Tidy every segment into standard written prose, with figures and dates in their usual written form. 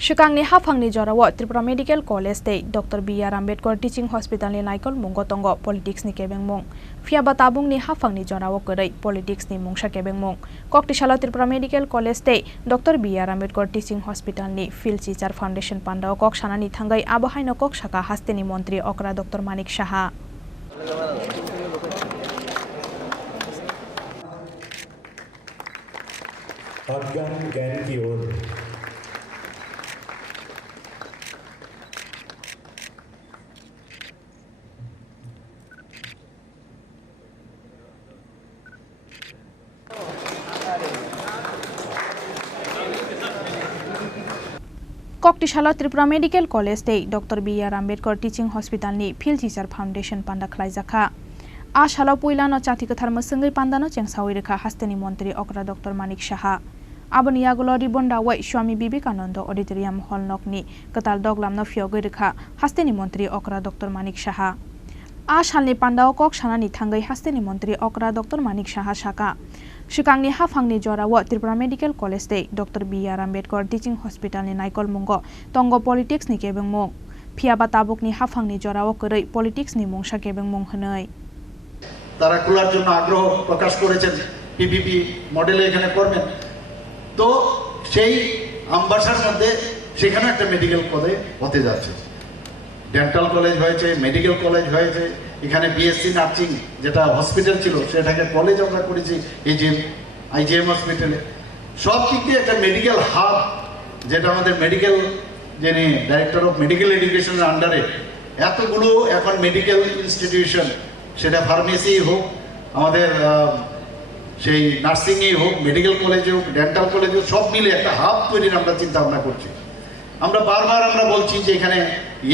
Shikangni hafangni jorawo Tripura Medical College Day Dr. Bram Ambedkar Teaching Hospitalni naikol mungotongo politics ni kebengmung fiaba tabungni hafangni jorawo korei politics ni mungsha kebengmung Koktisalo Tripura Medical College Day Dr. Bram Ambedkar Teaching Hospitalni Field Teacher Foundation Panda kok sanani thangai abahaino kok saka hasteni Montri Okra Dr. Manik Shaha ज्ञान की ओर Koktisalo Tripura Medical College Day Dr. Bram Ambedkar Teaching Hospitalni Field Teacher Foundation Panda Khlaijakah A salo puilano chati kathar masangai pandano chengsawi rekha hasteni Montri Okra Dr. Manik Shaha Aboni yagulo ribonda wai Swami Vivekananda Auditorium Hall nokni katal doglamno fiogoi rekha hasteni Montri Okra Dr. Manik Shaha A salni pandao kok sanani thangai hasteni Montri Okra Dr. Manik Shaha saka Shikangni hafangni jorawo Tripura Medical College Day Dr. Bram Ambedkar Teaching Hospital ni naikol mungo tongo politics ni kebengmung phiaba tabukni hafangni jorawo korei politics ni mungsha kebengmung hanai তারা খোলার জন্য আগ্রহ প্রকাশ করেছেন PPP মডেলে এখানে করবেন তো সেই আমবাসার মধ্যে সেখানে একটা মেডিকেল কলেজ হতে যাচ্ছে ডেন্টাল কলেজ হয়েছে মেডিকেল কলেজ হয়েছে এখানে বিএসসি নার্সিং যেটা হসপিটাল ছিল সেটাকে কলেজ আমরা করেছি আইজিএম হসপিটালে সব দিক দিয়ে একটা মেডিকেল হাব যেটা আমাদের মেডিকেল যিনি ডাইরেক্টর অফ মেডিকেল এডুকেশনের আন্ডারে এতগুলো এখন মেডিকেল ইনস্টিটিউশন সেটা ফার্মেসি হোক আমাদের সেই নার্সিংই হোক মেডিকেল কলেজে হোক ডেন্টাল কলেজে হোক সব মিলে একটা হাব তৈরির আমরা চিন্তা ভাবনা করছি আমরা বারবার আমরা বলছি যে এখানে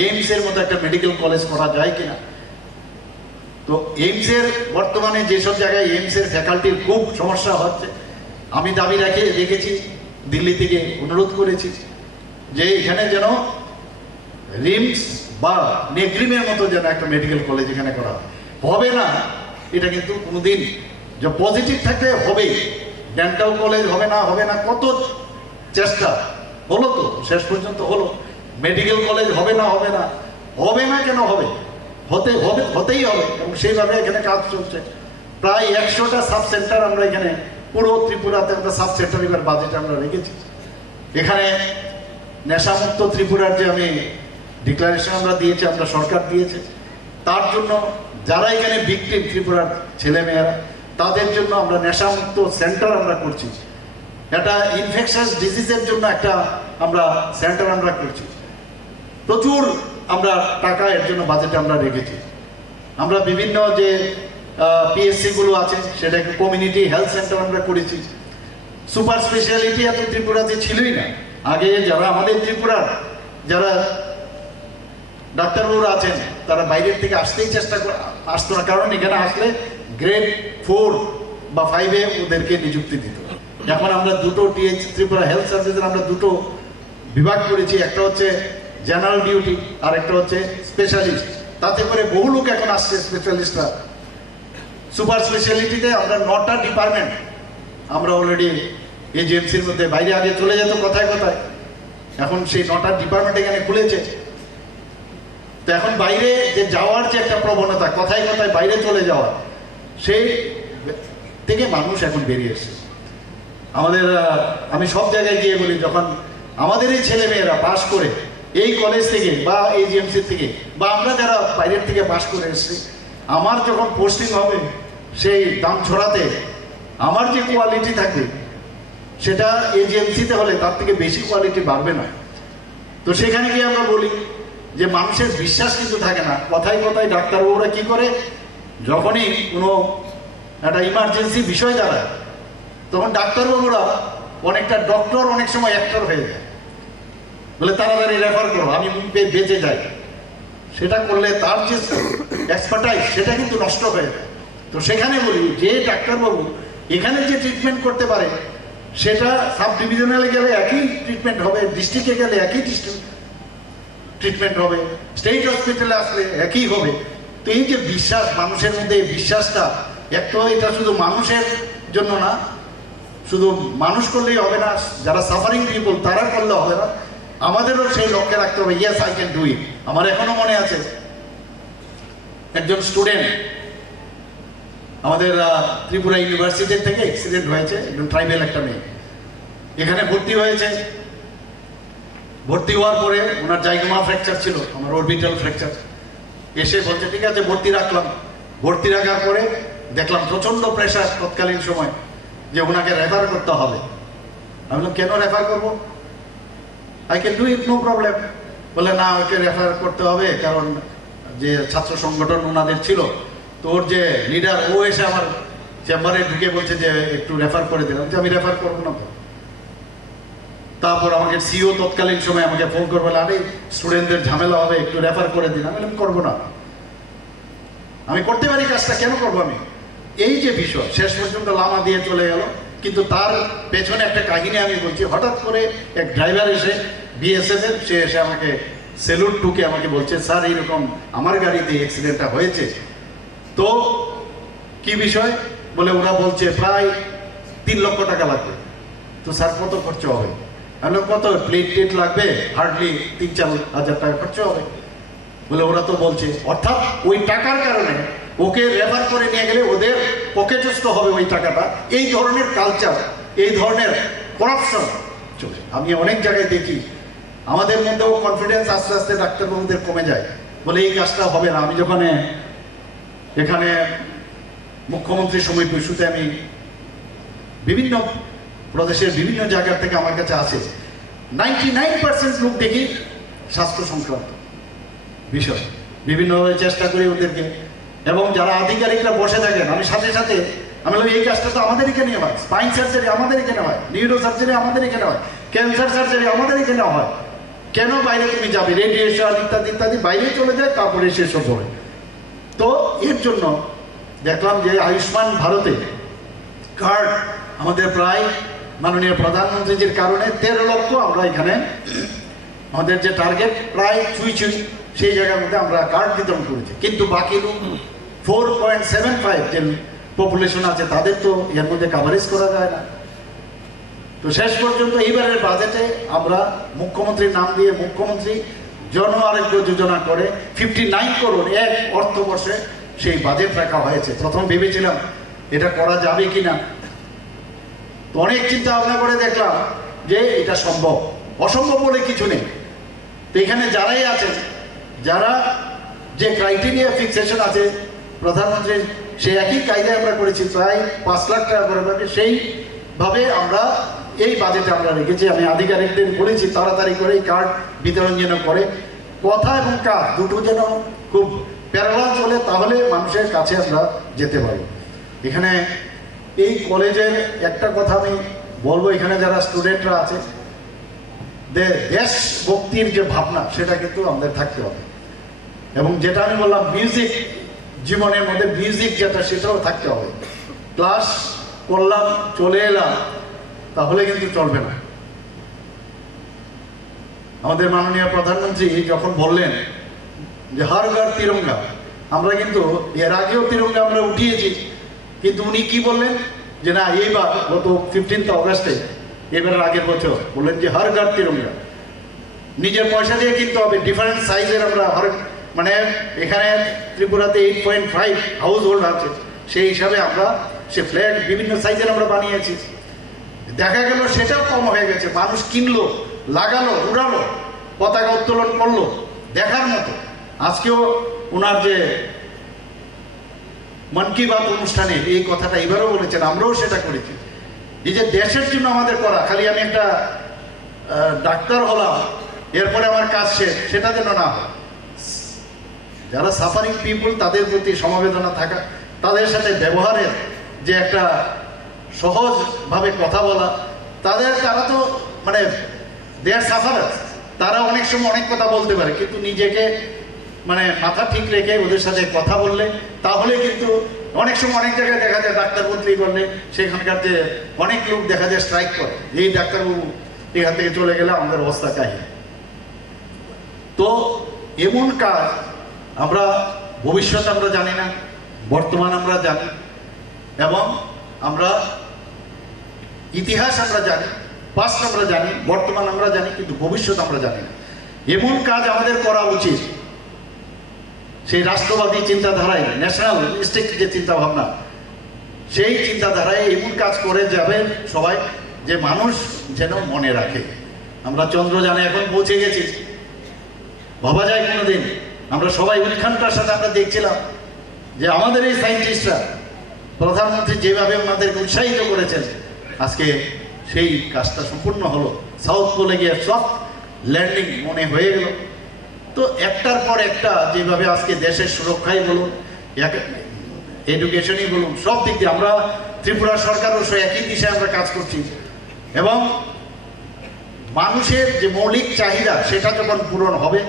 এইমসের মতো একটা মেডিকেল কলেজ করা যায় কিনা তো এইমসের বর্তমানে যেসব জায়গায় এইমসের ফ্যাকাল্টির খুব সমস্যা হচ্ছে আমি দাবি রেখেছি দিল্লি থেকে অনুরোধ করেছি যে এখানে যেন রিমস বা নেগ্রিমের মতো যেন একটা মেডিকেল কলেজ এখানে করা হবে না এটা কিন্তু কোনোদিন যে পজিটিভ থাকে হবে ডেন্টাল কলেজ হবে না কত চেষ্টা হলো তো শেষ পর্যন্ত হলো মেডিকেল কলেজ হবে না কেন হবে হতেই হবে এবং সেইভাবে এখানে কাজ চলছে প্রায় 100টা সাব সেন্টার আমরা এখানে পুরো ত্রিপুরাতে আমরা সাব সেন্টার এবার বাজেট আমরা রেখেছি এখানে নেশামুক্ত ত্রিপুরার যে আমি ডিক্লারেশন আমরা দিয়েছি আমরা সরকার দিয়েছে তার জন্য যারা এখানে ভিকটিম ত্রিপুরার ছেলেমেয়েরা তাদের জন্য আমরা নেশামুক্ত সেন্টার আমরা করছি এটা ইনফেকশাস ডিজিজের জন্য একটা আমরা সেন্টার আমরা করছি প্রচুর আমরা টাকা এর জন্য বাজেটে আমরা রেখেছি আমরা বিভিন্ন যে পিএসসি গুলো আছে সেটাকে কমিউনিটি হেলথ সেন্টার আমরা করেছি সুপার স্পেশালিটি এত ত্রিপুরাতে ছিলই না আগে যারা আমাদের ত্রিপুরার যারা ডাক্তারবাবুরা আছেন তারা বাইরের থেকে আসতেই আসতো না কারণ এখানে আসলে গ্রেড 4 বা 5-এ ওদেরকে নিযুক্তি দিত এখন আমরা দুটো ত্রিপুরা হেলথ সার্ভিসের আমরা দুটো বিভাগ করেছি একটা হচ্ছে জেনারেল ডিউটি আর একটা হচ্ছে স্পেশালিস্ট তাতে করে বহু লোক এখন আসছে স্পেশালিস্টরা সুপার স্পেশালিটিতে আমরা 9টা ডিপার্টমেন্ট আমরা অলরেডি এজিএমসির মধ্যে বাইরে আগে চলে যেত কোথায় এখন সেই 9টা ডিপার্টমেন্ট এখানে খুলেছে তো এখন বাইরে যে যাওয়ার যে একটা প্রবণতা কোথায় বাইরে চলে যাওয়া সেই থেকে মানুষ এখন বেরিয়ে এসেছে আমাদের আমি সব জায়গায় গিয়ে বলি যখন আমাদের এই ছেলেমেয়েরা পাশ করে এই কলেজ থেকে বা এজিএমসি থেকে বা আমরা যারা বাইরের থেকে পাশ করে এসেছি আমার যখন পোস্টিং হবে সেই দাম ছড়াতে আমার যে কোয়ালিটি থাকবে সেটা এজিএমসিতে হলে তার থেকে বেশি কোয়ালিটি বাড়বে না তো সেখানে গিয়ে আমরা বলি যে মানুষের বিশ্বাস কিন্তু থাকে না কথায় ডাক্তারবাবুরা কি করে যখনই কোনো একটা ইমার্জেন্সি বিষয় দাঁড়ায় তখন ডাক্তারবাবুরা অনেকটা ডক্টর অনেক সময় অ্যাক্টর হয়ে যায় বলে তাড়াতাড়ি রেফার করো আমি বেঁচে যাই সেটা করলে তার যে এক্সপার্টাইজ সেটা কিন্তু নষ্ট হয়ে যায় তো সেখানে বলি যে ডাক্তারবাবু এখানে যে ট্রিটমেন্ট করতে পারে সেটা সাব ডিভিশনালে গেলে একই ট্রিটমেন্ট হবে ডিস্ট্রিক্টে গেলে একই ট্রিটমেন্ট হবে স্টেট হসপিটালে আসলে একই হবে তো এই যে বিশ্বাস মানুষের মধ্যে বিশ্বাসটা একটা এটা শুধু মানুষের জন্য না শুধু মানুষ করলেই হবে না যারা সাফারিং পিপল তারা করলে হবে না আমাদেরও সেই লক্ষ্যে রাখতে হবে, ইয়েস আই ক্যান ডু ইট। আমার এখনো মনে আছে একজন স্টুডেন্ট আমাদের ত্রিপুরা ইউনিভার্সিটি থেকে অ্যাক্সিডেন্ট হয়েছে, একজন ট্রাইবেল একটা মেয়ে এখানে ভর্তি হয়েছে। ভর্তি হওয়ার পরে ওনার জাইগোমা ফ্র্যাকচার ছিল, আমার অরবিটাল ফ্র্যাকচার। এসে বলছে ঠিক আছে ভর্তি রাখলাম। ভর্তি রাখার পরে দেখলাম প্রচন্ড প্রেশার তৎকালীন সময় যে ওনাকে রেফার করতে হবে। আমি বললাম কেন রেফার করবো, I can do it, no problem. বলে না ওকে রেফার করতে হবে কারণ যে ছাত্র সংগঠন ওনাদের ছিল, তো ওর যে লিডার ও এসে আমার চেম্বারে ঢুকে বলছে যে একটু রেফার করে দিলাম, যে আমি রেফার করবো না। তারপর আমাকে সিও তৎকালীন সময় আমাকে ফোন করবে, আরে স্টুডেন্টদের ঝামেলা হবে একটু রেফার করে দিন। আমি করবো না, আমি করতে পারি কাজটা, কেন করবো আমি। এই যে বিষয় শেষ পর্যন্ত লামা দিয়ে চলে গেল, কিন্তু তার পেছনে একটা কাহিনী আমি বলছি। হঠাৎ করে এক ড্রাইভার এসে বিএসএফ এর, সে এসে আমাকে সেলুট টুকে আমাকে বলছে স্যার এইরকম আমার গাড়িতে অ্যাক্সিডেন্টটা হয়েছে, তো কি বিষয় বলে ওরা বলছে প্রায় 3 লক্ষ টাকা লাগবে। তো স্যার কত খরচ হবে? আমি কত প্লেট টেট লাগবে, হার্ডলি 3-4 হাজার টাকা খরচ হবে। বলে ওরা তো বলছে, অর্থাৎ ওই টাকার কারণে ওকে রেফার করে নিয়ে গেলে ওদের পকেটস্থ হবে ওই টাকাটা। এই ধরনের কালচার, এই ধরনের করাপশন চলে। আমি অনেক জায়গায় দেখি আমাদের মধ্যেও কনফিডেন্স আস্তে আস্তে ডাক্তারবাবুদের কমে যায়, বলে এই কাজটা হবে না। আমি যখন এখানে মুখ্যমন্ত্রী সময় ইস্যুতে আমি বিভিন্ন প্রদেশের বিভিন্ন জায়গা থেকে আমার কাছে আসে, 99% লোক দেখি স্বাস্থ্য সংক্রান্ত বিষয়। বিভিন্নভাবে চেষ্টা করি ওদেরকে, এবং যারা আধিকারিকরা বসে থাকেন আমি সাথে সাথে আমি বলি এই কাজটা তো আমাদের এখানে হয়, স্পাইন সার্জারি আমাদের এখানে হয়, নিউরো সার্জারি আমাদের এখানে হয়, ক্যান্সার সার্জারি আমাদের এখানে হয়, কেন বাইরে তুমি যাবে? রেডিয়েশন ইত্যাদি ইত্যাদি বাইরে চলে যায়, তারপরে শেষ হবে। তো এর জন্য দেখলাম যে আয়ুষ্মান ভারতে কার্ড আমাদের প্রায় মাননীয় প্রধানমন্ত্রীজির কারণে 13 লক্ষ আমরা এখানে আমাদের যে টার্গেট প্রায় ছুঁই সেই জায়গার মধ্যে আমরা কার্ড বিতরণ করেছি। কিন্তু বাকি 4.75 যে পপুলেশন আছে তাদের তো এর মধ্যে কাভারেজ করা যায় না। তো শেষ পর্যন্ত এইবারের বাজেটে আমরা মুখ্যমন্ত্রীর নাম দিয়ে মুখ্যমন্ত্রী জন আরোগ্য যোজনা করে 59 করোড় এক অর্থবর্ষে সেই বাজেট রাখা হয়েছে। প্রথম ভেবেছিলাম এটা করা যাবে কিনা, তো অনেক চিন্তা ভাবনা করে দেখলাম যে এটা সম্ভব, অসম্ভব বলে কিছু নেই। তো এখানে যারাই আছেন, যারা যে ক্রাইটেরিয়া ফিক্সেশন আছে প্রধানমন্ত্রীর, সেই একই কায়দায় আমরা করেছি, প্রায় 5 লাখ টাকা করে সেইভাবে আমরা এই বাজেটে আমরা রেখেছি। আমি আধিকারিকদের বলেছি তাড়াতাড়ি করে এই কার্ড বিতরণ যেন করে, কথা এবং কাজ দুটো যেন খুব প্যারালাল চলে, তাহলে মানুষের কাছে আমরা যেতে পারি। এখানে এই কলেজের একটা কথা আমি বলবো, এখানে যারা স্টুডেন্টরা আছে, দেশভক্তির যে ভাবনা সেটা কিন্তু আমাদের থাকতে হবে, এবং যেটা আমি বললাম মিউজিক, জীবনের মধ্যে মিউজিক যেটা সেটাও থাকতে হবে। ক্লাস করলাম চলে এলাম তাহলে কিন্তু চলবে না। আমাদের মাননীয় প্রধানমন্ত্রী যখন বললেন যে হর ঘর তিরঙ্গা, আমরা কিন্তু এর আগেও তিরঙ্গা আমরা উঠিয়েছি, কিন্তু উনি কি বললেন যে না এইবার গত 15 অগস্টে এবারের আগের বছর বললেন যে হর ঘর তিরঙ্গা, নিজের পয়সা দিয়ে কিনতে হবে। ডিফারেন্ট সাইজের আমরা মানে এখানে ত্রিপুরাতে 8.5 হাউস হোল্ড আছে, সেই হিসাবে আমরা সে ফ্ল্যাগ বিভিন্ন সাইজের আমরা বানিয়েছি। দেখা গেল সেটাও কম হয়ে গেছে, মানুষ কিনলো, লাগালো, উড়ালো, পতাকা উত্তোলন করলো, দেখার মতো। আজকেও ওনার যে মন কি বাত অনুষ্ঠানে এই কথাটা এবারও বলেছেন, আমরাও সেটা করেছি। এই যে দেশের জন্য আমাদের করা, খালি আমি একটা ডাক্তার হলাম এরপরে আমার কাজ শেষ, সেটা যেন না হয়। যারা সাফারিং পিপুল তাদের প্রতি সমবেদনা থাকা, তাদের সাথে ব্যবহারের যে একটা সহজভাবে কথা বলা, তারা তো মানে দে আর সাফারার, তারা অনেক সময় অনেক কথা বলতে পারে, কিন্তু নিজেকে মানে মাথা ঠিক রেখে ওদের সাথে কথা বললে তাহলে কিন্তু অনেক সময় অনেক জায়গায় দেখা যায় ডাক্তার বদলি করলে সেখানকার যে অনেক লোক দেখা যায় স্ট্রাইক করে, এই ডাক্তারবাবু এখান থেকে চলে গেলে আমাদের অবস্থা কাহিল। তো এমন কাজ আমরা ভবিষ্যৎ আমরা জানি না, বর্তমান আমরা জানি, এবং আমরা ইতিহাস আমরা জানি, পাস্ট আমরা জানি, বর্তমান আমরা জানি, কিন্তু ভবিষ্যৎ আমরা জানি না। এমন কাজ আমাদের করা উচিত সেই রাষ্ট্রবাদী চিন্তাধারায়, ন্যাশনালিস্টিক যে চিন্তাভাবনা, সেই চিন্তাধারায় এমন কাজ করে যাবেন সবাই যে মানুষ যেন মনে রাখে। আমরা চন্দ্রযানে এখন পৌঁছে গেছি, ভাবা যায় কোনোদিন? আমরা সবাই উৎকণ্ঠার সাথে আমরা দেখছিলাম যে আমাদের এই সায়েন্টিস্টরা, প্রধানমন্ত্রী যেভাবে ওনাদেরকে উৎসাহিত করেছেন, আজকে সেই কাজটা সম্পূর্ণ হলো। সাউথ পোলে গিয়ে সফট ল্যান্ডিং মনে হয়ে গেল। তো একটার পর একটা যেভাবে আজকে দেশের সুরক্ষাই বলুন, এডুকেশনই বলুন, সব দিক দিয়ে আমরা ত্রিপুরা সরকারও একই দিশায় আমরা কাজ করছি। এবং মানুষের যে মৌলিক চাহিদা সেটা যখন পূরণ হবে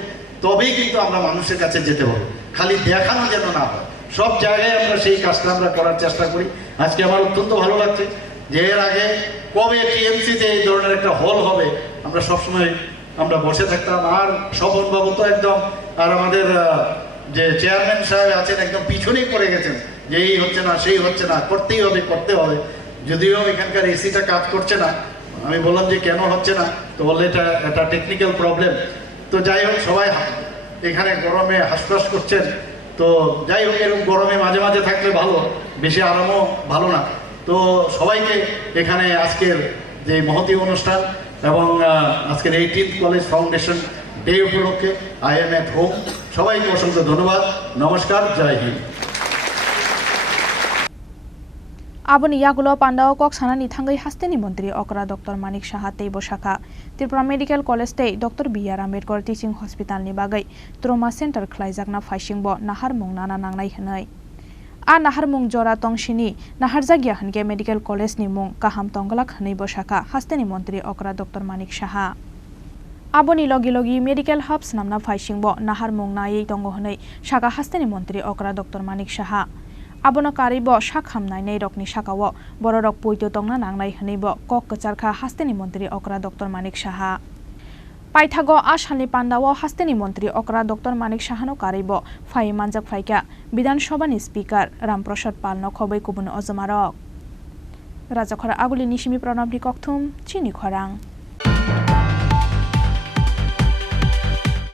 তবেই কিন্তু আমরা মানুষের কাছে যেতে হবে, খালি দেখানো যেন না হয়। সব জায়গায় আমরা সেই কাজটা আমরা করার চেষ্টা করি। আজকে আমার অত্যন্ত ভালো লাগছে যে এর আগে কবে টিএমসিতে এই ধরনের একটা হল হবে আমরা সবসময় আমরা বসে থাকতাম। আর স্বপনবাবু তো একদম, আর আমাদের যে চেয়ারম্যান সাহেব আছেন একদম পিছনেই পড়ে গেছেন যে এই হচ্ছে না, সেই হচ্ছে না, করতেই হবে, করতে হবে। যদিও এখানকার এসিটা কাজ করছে না, আমি বললাম যে কেন হচ্ছে না, তো বললে এটা টেকনিক্যাল প্রবলেম। তো যাই হোক, সবাই এখানে গরমে হাসপাস করছেন। তো যাই হোক, এরকম গরমে মাঝে মাঝে থাকলে ভালো, বেশি আরামও ভালো না। তো সবাইকে এখানে আজকের যে মহতী অনুষ্ঠান এবং আজকের 18th কলেজ ফাউন্ডেশন ডে উপলক্ষে আই এম এট হোম, সবাইকে অসংখ্য ধন্যবাদ। নমস্কার, জয় Hind. Aboni yagulo Panda o kok sana ni thangai hasteni mantri okra Dr. Manik Saha teibo shaka Tripura Medical College tei Dr. B.R. Ambedkar Teaching Hospitalni bagai Trauma Center Khlaijakah faisingbo nahar mung nana nangnai hwnai a nahar mung jora tong Chini naharjagya hwnke Medical College ni mung kaham tonglak hwnai bo shaka hasteni mantri okra Dr. Manik Saha Aboni logi logi Medical Hubs namna faisingbo nahar mung nai tongo hwnai shaka hasteni mantri okra Dr. Manik Saha Abono karibo shakham nainai rokni shakao bororok poito tongna nangnai hwnaibo kok kacharkha hasteni mantri okra Dr. Manik Saha Paithago asalni Pandao hasteni mantri okra Dr. Manik Sahano karibo phai manjak phaika Bidhan Sabha ni Speaker Ramprasad Palno khobai kubun ojomarok Rajakhora aguli nisimi pranabni kokthum Chini Khorang